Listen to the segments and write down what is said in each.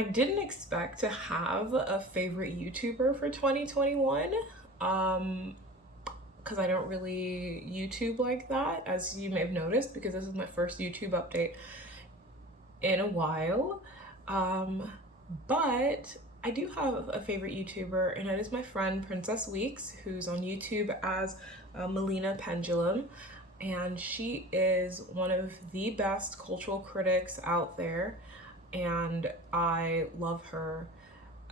I didn't expect to have a favorite YouTuber for 2021, because I don't really YouTube like that, as you may have noticed, because this is my first YouTube update in a while. Um, but I do have a favorite YouTuber, and it is my friend Princess Weeks, who's on YouTube as Melina Pendulum. And she is one of the best cultural critics out there, and I love her.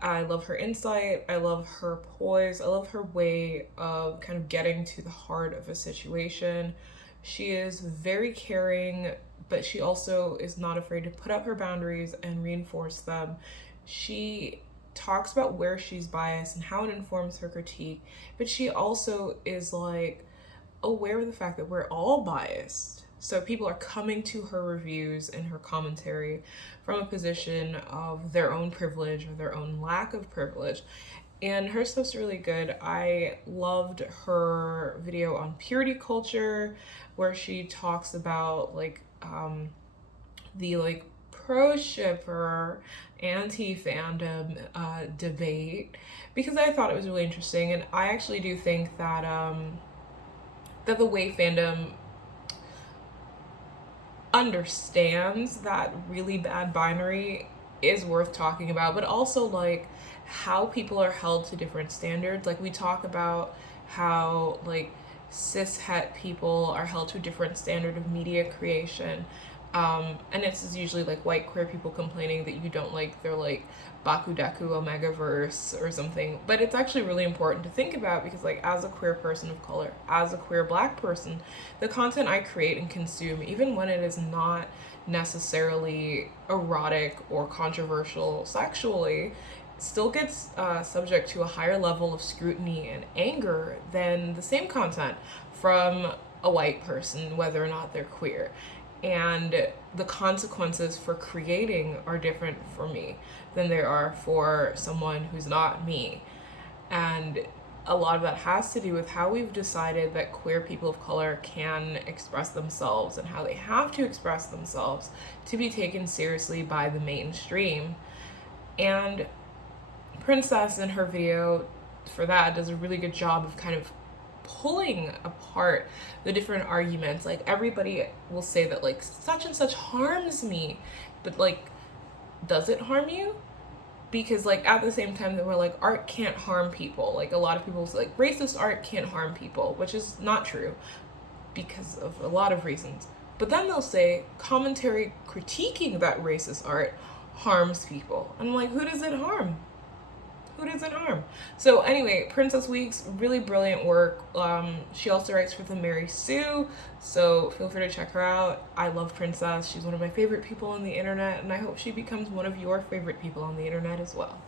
I love her insight, I love her poise, I love her way of kind of getting to the heart of a situation. She is very caring, but she also is not afraid to put up her boundaries and reinforce them. She talks about where she's biased and how it informs her critique, but she also is like aware of the fact that we're all biased. So people are coming to her reviews and her commentary from a position of their own privilege or their own lack of privilege. And her stuff's really good. I loved her video on purity culture, where she talks about the pro shipper anti fandom debate, because I thought it was really interesting. And I actually do think that that the way fandom understands that really bad binary is worth talking about, but also like how people are held to different standards. Like we talk about how like cis het people are held to a different standard of media creation. And it's usually like white queer people complaining that you don't like their like Bakudeku Omegaverse or something. But it's actually really important to think about, because like as a queer person of color, as a queer black person, the content I create and consume, even when it is not necessarily erotic or controversial sexually, still gets subject to a higher level of scrutiny and anger than the same content from a white person, whether or not they're queer. And the consequences for creating are different for me than they are for someone who's not me. And a lot of that has to do with how we've decided that queer people of color can express themselves and how they have to express themselves to be taken seriously by the mainstream. And Princess in her video for that does a really good job of kind of pulling apart the different arguments. Like everybody will say that like such and such harms me, but like, does it harm you? Because like at the same time that we're like art can't harm people, like a lot of people say like racist art can't harm people, which is not true because of a lot of reasons. But then they'll say commentary critiquing that racist art harms people. I'm like, who does it harm? Who does it harm? So anyway, Princess Weeks, really brilliant work. She also writes for the Mary Sue, so feel free to check her out. I love Princess. She's one of my favorite people on the internet, and I hope she becomes one of your favorite people on the internet as well.